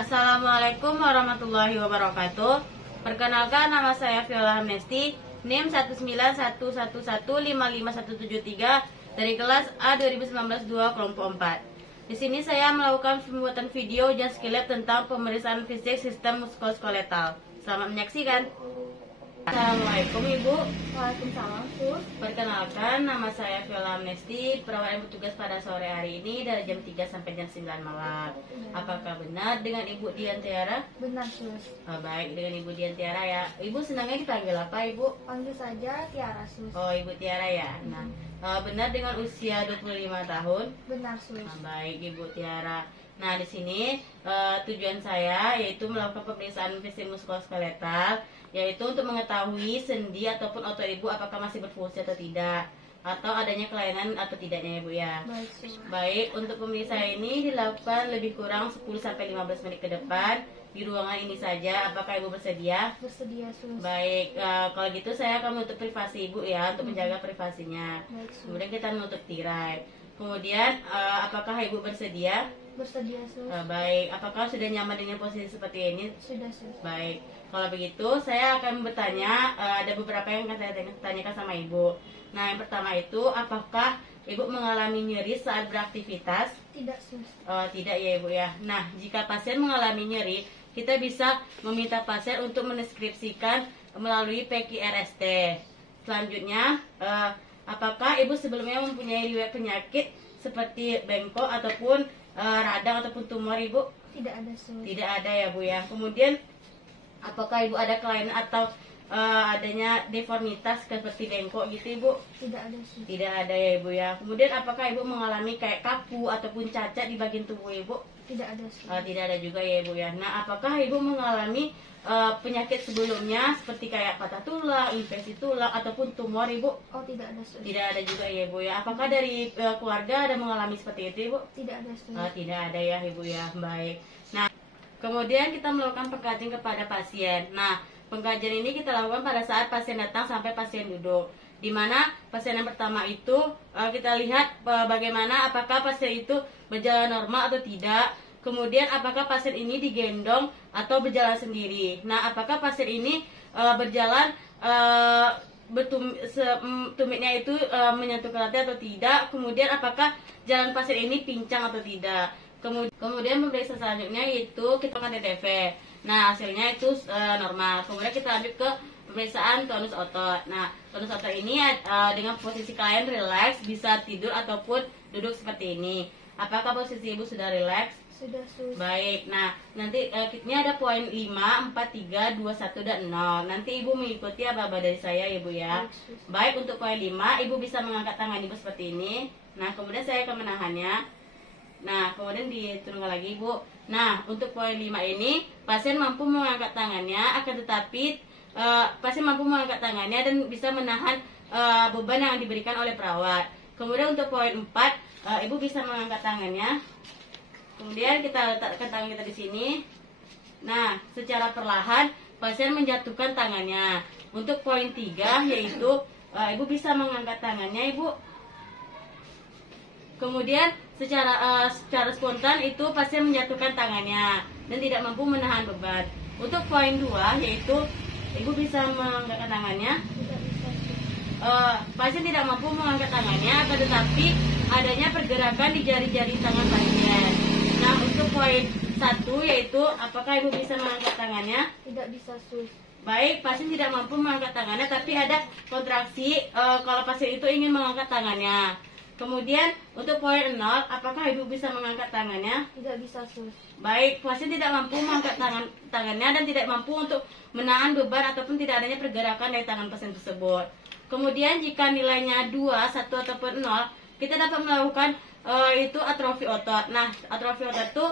Assalamualaikum warahmatullahi wabarakatuh. Perkenalkan, nama saya Viola Hamnesti, NIM 19111555173 dari kelas A 2019-2 kelompok 4. Di sini saya melakukan pembuatan video ujian skill lab tentang pemeriksaan fisik sistem muskuloskeletal. Selamat menyaksikan. Assalamualaikum Ibu. Waalaikumsalam, Sus. Perkenalkan, nama saya Viola Hamnesti, perawat yang bertugas pada sore hari ini dari jam 3 sampai jam 9 malam. Apakah benar dengan Ibu Dian Tiara? Benar, Sus. Baik, dengan Ibu Dian Tiara ya. Ibu senangnya dipanggil apa, Ibu? Panggil saja Tiara, Sus. Oh, Ibu Tiara ya. Nah, benar dengan usia 25 tahun? Benar, Sus. Baik, Ibu Tiara. Nah, di sini tujuan saya yaitu melakukan pemeriksaan fisik muskuloskeletal, yaitu untuk mengetahui sendi ataupun otot Ibu apakah masih berfungsi atau tidak, atau adanya kelainan atau tidaknya, Ibu ya. Baik, Sus. Baik, untuk pemeriksaan ini dilakukan lebih kurang 10-15 menit ke depan di ruangan ini saja. Apakah Ibu bersedia? Bersedia, Sus. Baik, kalau gitu saya akan menutup privasi Ibu ya, untuk menjaga privasinya. Baik, Sus. Kemudian kita menutup tirai. Kemudian, apakah Ibu bersedia? Bersedia, Sus. Baik, apakah sudah nyaman dengan posisi seperti ini? Sudah, Sus. Baik, kalau begitu saya akan bertanya, ada beberapa yang akan saya tanyakan sama Ibu. Nah, yang pertama itu, apakah Ibu mengalami nyeri saat beraktivitas? Tidak, Sus. Tidak ya Ibu ya. Nah, jika pasien mengalami nyeri, kita bisa meminta pasien untuk mendeskripsikan melalui PQRST. Selanjutnya, apakah Ibu sebelumnya mempunyai riwayat penyakit seperti bengkok ataupun radang ataupun tumor, Ibu? Tidak ada, Sus. Tidak ada ya Bu ya. Kemudian, apakah Ibu ada kelainan atau adanya deformitas seperti bengkok gitu, Ibu? Tidak ada, Sus. Tidak ada ya Ibu ya. Kemudian, apakah Ibu mengalami kayak kaku ataupun cacat di bagian tubuh Ibu? Tidak ada, Sus. Tidak ada juga ya Ibu ya. Nah, apakah Ibu mengalami penyakit sebelumnya seperti kayak patah tulang, infeksi tulang ataupun tumor, Ibu? Oh, tidak ada, Sus. Tidak ada juga ya Ibu ya. Apakah dari keluarga ada mengalami seperti itu, Ibu? Tidak ada, Sus. Tidak ada ya Ibu ya. Baik. Nah, kemudian kita melakukan pengkajian kepada pasien. Nah, pengkajian ini kita lakukan pada saat pasien datang sampai pasien duduk. Di mana pasien yang pertama itu kita lihat bagaimana apakah pasien itu berjalan normal atau tidak. Kemudian apakah pasien ini digendong atau berjalan sendiri. Nah, apakah pasien ini berjalan tumitnya itu menyentuh ke lantai atau tidak. Kemudian apakah jalan pasien ini pincang atau tidak. Kemudian pemeriksaan selanjutnya yaitu kita lakukan TTV. Nah, hasilnya itu normal. Kemudian kita lanjut ke pemeriksaan tonus otot. Nah, tonus otot ini dengan posisi klien rileks, bisa tidur ataupun duduk seperti ini. Apakah posisi Ibu sudah rileks? Sudah, Sus. Baik, nah nanti ini ada poin 5, 4, 3, 2, 1, dan 0. Nanti Ibu mengikuti apa-apa dari saya Ibu ya. Baik, Sus. Baik, untuk poin 5 Ibu bisa mengangkat tangan Ibu seperti ini. Nah, kemudian saya akan menahannya. Nah, kemudian diturunkan lagi Ibu. Nah, untuk poin 5 ini pasien mampu mengangkat tangannya, akan tetapi pasien mampu mengangkat tangannya dan bisa menahan beban yang diberikan oleh perawat. Kemudian untuk poin 4 Ibu bisa mengangkat tangannya. Kemudian kita letakkan tangan kita di sini. Nah, secara perlahan pasien menjatuhkan tangannya. Untuk poin 3 yaitu Ibu bisa mengangkat tangannya, Ibu. Kemudian secara spontan itu pasien menjatuhkan tangannya dan tidak mampu menahan beban. Untuk poin 2 yaitu Ibu bisa mengangkat tangannya. Tidak bisa, Sus. Pasien tidak mampu mengangkat tangannya, akan tetapi adanya pergerakan di jari-jari tangan pasien. Nah, untuk poin 1 yaitu apakah Ibu bisa mengangkat tangannya? Tidak bisa, Sus. Baik, pasien tidak mampu mengangkat tangannya, tapi ada kontraksi kalau pasien itu ingin mengangkat tangannya. Kemudian untuk poin 0, apakah Ibu bisa mengangkat tangannya? Tidak bisa, Sus. Baik, pasien tidak mampu mengangkat tangannya dan tidak mampu untuk menahan beban ataupun tidak adanya pergerakan dari tangan pasien tersebut. Kemudian jika nilainya 2, 1 ataupun 0, kita dapat melakukan itu atrofi otot. Nah, atrofi otot itu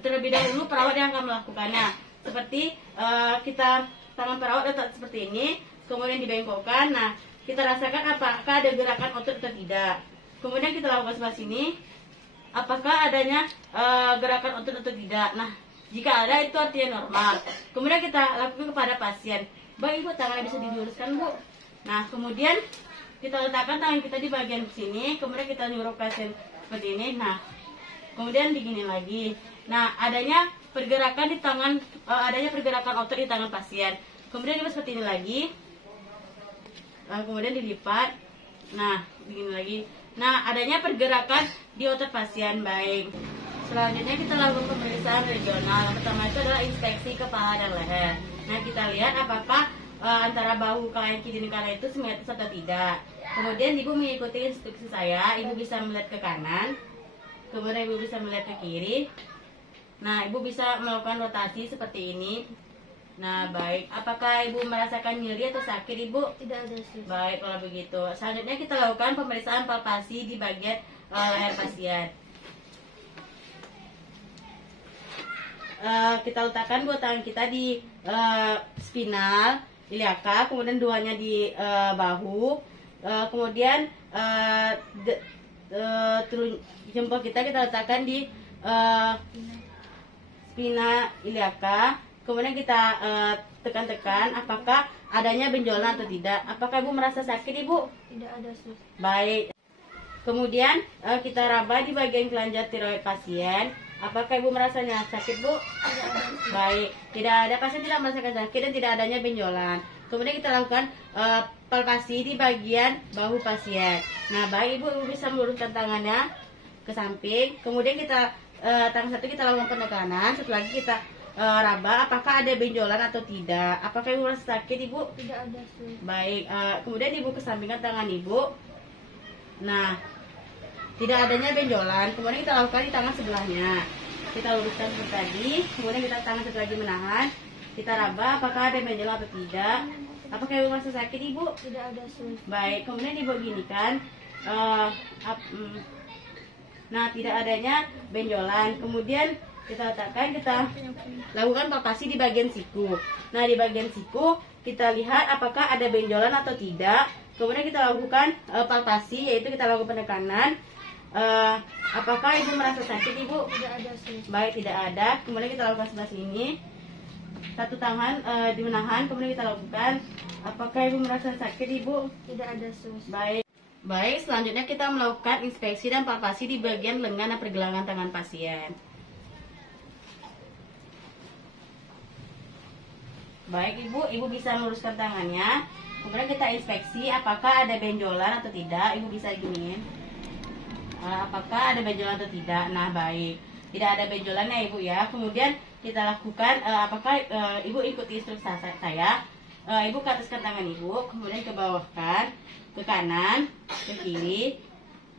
terlebih dahulu perawat yang akan melakukannya. Seperti kita tangan perawat letak seperti ini, kemudian dibengkokkan. Nah, kita rasakan apakah ada gerakan otot atau tidak. Kemudian kita lakukan sebelah sini, apakah adanya gerakan otot atau tidak. Nah, jika ada itu artinya normal. Kemudian kita lakukan kepada pasien. Baik Ibu, tangannya bisa diluruskan Bu. Nah, kemudian kita letakkan tangan kita di bagian sini, kemudian kita nyuruh pasien seperti ini. Nah, kemudian begini lagi. Nah, adanya pergerakan di tangan, adanya pergerakan otot di tangan pasien. Kemudian ibu seperti ini lagi. Kemudian dilipat. Nah, begini lagi. Nah, adanya pergerakan di otot pasien. Baik. Selanjutnya kita lakukan pemeriksaan regional. Yang pertama itu adalah inspeksi kepala dan leher. Nah, kita lihat apakah antara bahu klien kiri dan kanan itu simetris atau tidak. Kemudian ibu mengikuti instruksi saya. Ibu bisa melihat ke kanan. Kemudian ibu bisa melihat ke kiri. Nah, ibu bisa melakukan rotasi seperti ini. Nah, baik. Apakah ibu merasakan nyeri atau sakit, ibu? Tidak ada, sus. Baik, kalau begitu. Selanjutnya kita lakukan pemeriksaan palpasi di bagian leher pasien. Kita letakkan dua tangan kita di spinal iliaka, kemudian duanya di bahu, kemudian jempol kita letakkan di spina iliaka. Kemudian kita tekan-tekan apakah adanya benjolan atau tidak. Apakah ibu merasa sakit, ibu? Tidak ada, sus. Baik. Kemudian kita raba di bagian kelenjar tiroid pasien. Apakah ibu merasanya sakit, bu? Tidak ada, sus. Baik. Tidak ada, pasien tidak merasakan sakit dan tidak adanya benjolan. Kemudian kita lakukan palpasi di bagian bahu pasien. Nah, baik, ibu bisa meluruskan tangannya ke samping. Kemudian kita tangan satu kita lakukan penekanan. Setelah lagi kita raba apakah ada benjolan atau tidak. Apakah ibu merasa sakit, ibu? Tidak ada, sus. Baik, kemudian ibu kesampingkan tangan ibu. Nah, tidak adanya benjolan. Kemudian kita lakukan di tangan sebelahnya. Kita luruskan seperti tadi. Kemudian kita tangan satu lagi menahan. Kita raba apakah ada benjolan atau tidak. Apakah ibu merasa sakit, ibu? Tidak ada, sus. Baik, kemudian ibu ginikan. Nah, tidak adanya benjolan. Kemudian kita letakkan, kita lakukan palpasi di bagian siku. Nah, di bagian siku kita lihat apakah ada benjolan atau tidak. Kemudian kita lakukan palpasi, yaitu kita lakukan penekanan. Apakah ibu merasa sakit, ibu? Tidak ada, sus. Baik, tidak ada. Kemudian kita lakukan sebelah sini. Satu tangan dimenahan, kemudian kita lakukan. Apakah ibu merasa sakit, ibu? Tidak ada, sus. Baik. Baik, selanjutnya kita melakukan inspeksi dan palpasi di bagian lengan dan pergelangan tangan pasien. Baik, ibu bisa meluruskan tangannya. Kemudian kita inspeksi apakah ada benjolan atau tidak. Ibu bisa giniin. Apakah ada benjolan atau tidak. Nah, baik. Tidak ada benjolannya, ibu ya. Kemudian kita lakukan apakah ibu ikuti instruksi saya. Ibu ke ataskan tangan ibu, kemudian ke bawahkan, ke kanan, ke kiri,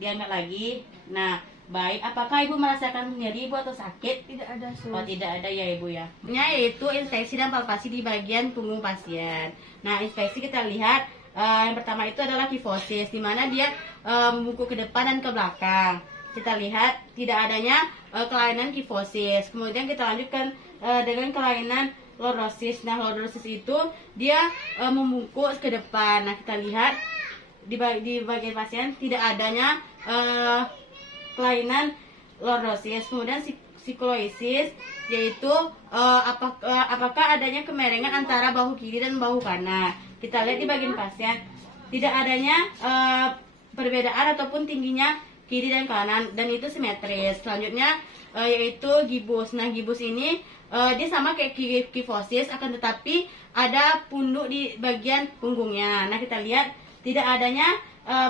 diangkat lagi. Nah, baik. Apakah ibu merasakan nyeri, ibu, atau sakit? Tidak ada, sus. Oh, tidak ada ya, ibu ya. Yaitu inspeksi dan palpasi di bagian punggung pasien. Nah, inspeksi kita lihat yang pertama itu adalah kifosis, di mana dia membungkuk ke depan dan ke belakang. Kita lihat tidak adanya kelainan kifosis. Kemudian kita lanjutkan dengan kelainan lordosis. Nah, lordosis itu dia membungkuk ke depan. Nah, kita lihat di bagian pasien tidak adanya kelainan lordosis. Kemudian sikloisis, yaitu apakah adanya kemerengan antara bahu kiri dan bahu kanan. Kita lihat di bagian pasien tidak adanya perbedaan ataupun tingginya kiri dan kanan, dan itu simetris. Selanjutnya yaitu gibus. Nah, gibus ini dia sama kayak kifosis, akan tetapi ada punduk di bagian punggungnya. Nah, kita lihat tidak adanya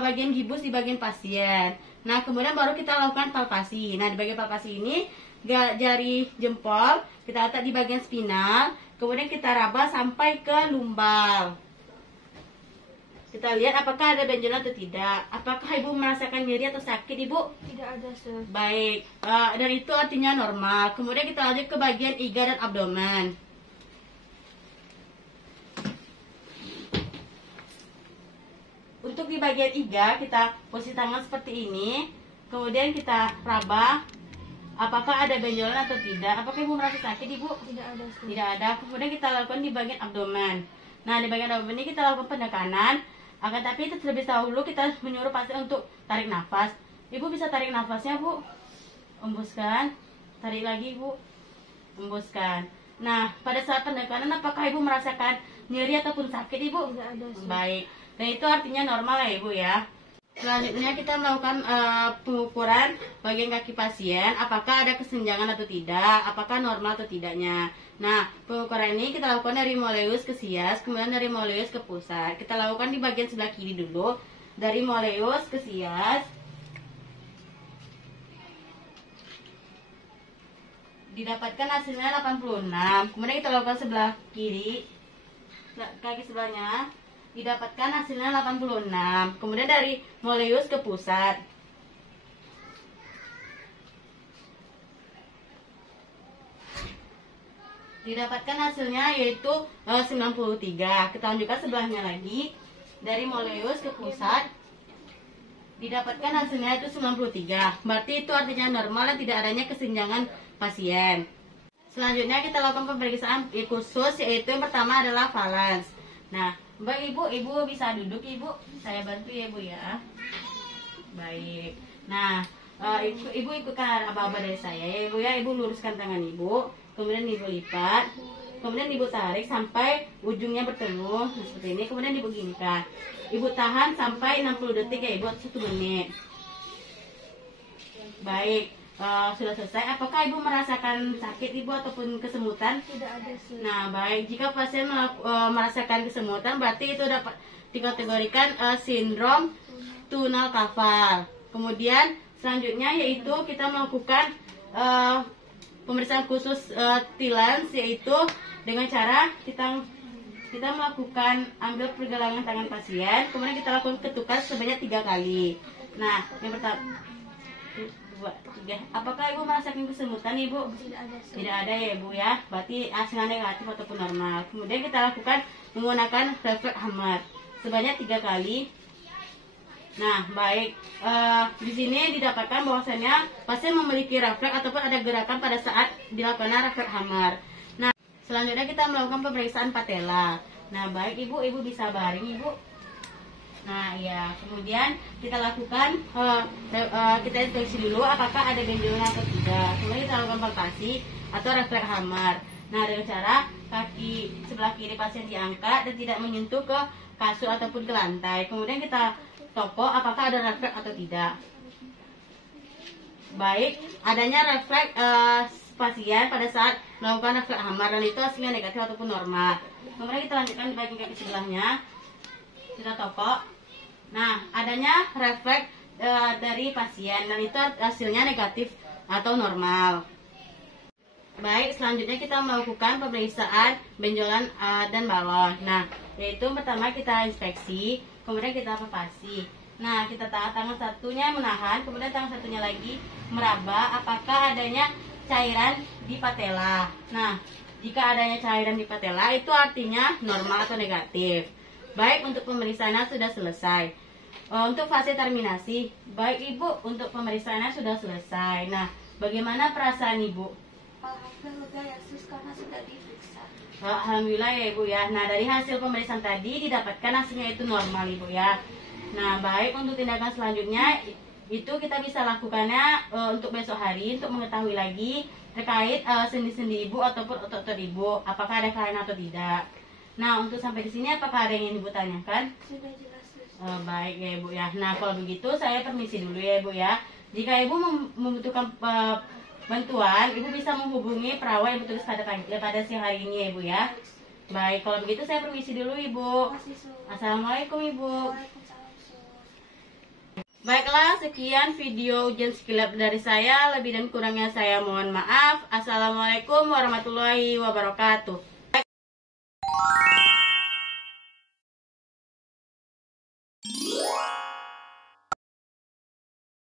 bagian gibus di bagian pasien. Nah, kemudian baru kita lakukan palpasi. Nah, di bagian palpasi ini jari jempol kita letak di bagian spinal, kemudian kita raba sampai ke lumbal. Kita lihat apakah ada benjolan atau tidak. Apakah ibu merasakan nyeri atau sakit, ibu? Tidak ada, sus. Baik, dan itu artinya normal. Kemudian kita lanjut ke bagian iga dan abdomen. Untuk di bagian iga, kita posisi tangan seperti ini. Kemudian kita raba. Apakah ada benjolan atau tidak? Apakah ibu merasa sakit, ibu? Tidak ada, sus. Tidak ada. Kemudian kita lakukan di bagian abdomen. Nah, di bagian abdomen ini kita lakukan penekanan. Akan tapi terlebih dahulu kita menyuruh pasien untuk tarik nafas. Ibu bisa tarik nafasnya, bu. Embuskan. Tarik lagi, bu. Embuskan. Nah, pada saat penekanan apakah ibu merasakan nyeri ataupun sakit, ibu? Tidak ada, sus. Baik. Dan itu artinya normal ya, ibu ya. Selanjutnya kita melakukan pengukuran bagian kaki pasien, apakah ada kesenjangan atau tidak, apakah normal atau tidaknya. Nah, pengukuran ini kita lakukan dari moleus ke sias, kemudian dari moleus ke pusat. Kita lakukan di bagian sebelah kiri dulu, dari moleus ke sias. Didapatkan hasilnya 86. Kemudian kita lakukan sebelah kiri, kaki sebelahnya. Didapatkan hasilnya 86. Kemudian dari moleus ke pusat. Didapatkan hasilnya yaitu 93. Kita lanjutkan sebelahnya lagi. Dari moleus ke pusat. Didapatkan hasilnya itu 93. Berarti itu artinya normal dan tidak adanya kesenjangan pasien. Selanjutnya kita lakukan pemeriksaan khusus, yaitu yang pertama adalah valans. Nah, baik ibu bisa duduk ibu, saya bantu ya ibu ya. Baik. Nah, ibu ikutkan aba-aba dari saya ya ibu ya. Ibu luruskan tangan ibu, kemudian ibu lipat, kemudian ibu tarik sampai ujungnya bertemu seperti ini, kemudian ibu ginikan. Ibu tahan sampai 60 detik ya ibu, 1 menit. Baik. Sudah selesai. Apakah ibu merasakan sakit ibu ataupun kesemutan? Tidak ada, sus. Nah, baik. Jika pasien merasakan kesemutan, berarti itu dapat dikategorikan sindrom tunnel carpal. Kemudian selanjutnya yaitu kita melakukan pemeriksaan khusus TLANS, yaitu dengan cara kita melakukan ambil pergelangan tangan pasien, kemudian kita lakukan ketukan sebanyak 3 kali. Nah, yang pertama 2, 3. Apakah ibu merasakan kesemutan ibu? Tidak ada, sus. Tidak ada ya ibu ya. Berarti hasilnya negatif ataupun normal. Kemudian kita lakukan menggunakan refleks hammer sebanyak 3 kali. Nah, baik. Di sini didapatkan bahwasannya pasien memiliki refleks ataupun ada gerakan pada saat dilakukan refleks hammer. Nah, selanjutnya kita melakukan pemeriksaan patella. Nah, baik ibu bisa baring ibu. Nah, ya, kemudian kita lakukan kita inspeksi dulu apakah ada benjolan atau tidak. Kemudian kita lakukan palpasi atau refleks hammer. Nah, dengan cara kaki sebelah kiri pasien diangkat dan tidak menyentuh ke kasur ataupun ke lantai. Kemudian kita topok apakah ada refleks atau tidak. Baik, adanya refleks pasien pada saat melakukan refleks hammer dan itu hasilnya negatif ataupun normal. Kemudian kita lanjutkan di bagian kaki sebelahnya. Kita topok. Nah, adanya refleks dari pasien dan itu hasilnya negatif atau normal. Baik, selanjutnya kita melakukan pemeriksaan benjolan dan balon. Nah, yaitu pertama kita inspeksi, kemudian kita palpasi. Nah, kita tangan satunya menahan, kemudian tangan satunya lagi meraba apakah adanya cairan di patella. Nah, jika adanya cairan di patella itu artinya normal atau negatif. Baik, untuk pemeriksaannya sudah selesai. Untuk fase terminasi, baik ibu, untuk pemeriksaannya sudah selesai. Nah, bagaimana perasaan ibu? Alhamdulillah ya, sus, karena sudah diperiksa. Alhamdulillah ya ibu ya. Nah, dari hasil pemeriksaan tadi didapatkan hasilnya itu normal ibu ya. Nah, baik, untuk tindakan selanjutnya itu kita bisa lakukannya untuk besok hari untuk mengetahui lagi terkait sendi-sendi ibu ataupun otot-otot ibu apakah ada kelainan atau tidak. Nah, untuk sampai di sini apakah ada yang ibu tanyakan? Sudah jelas, sus. Baik ya ibu ya. Nah, kalau begitu saya permisi dulu ya ibu ya. Jika ibu membutuhkan bantuan, ibu bisa menghubungi perawat yang bertugas pada siang hari ini ya ibu ya. Baik, kalau begitu saya permisi dulu ibu. Terima kasih, sus. Assalamualaikum ibu. Waalaikumsalam, sus. Baiklah, sekian video ujian skill lab dari saya. Lebih dan kurangnya saya mohon maaf. Assalamualaikum warahmatullahi wabarakatuh.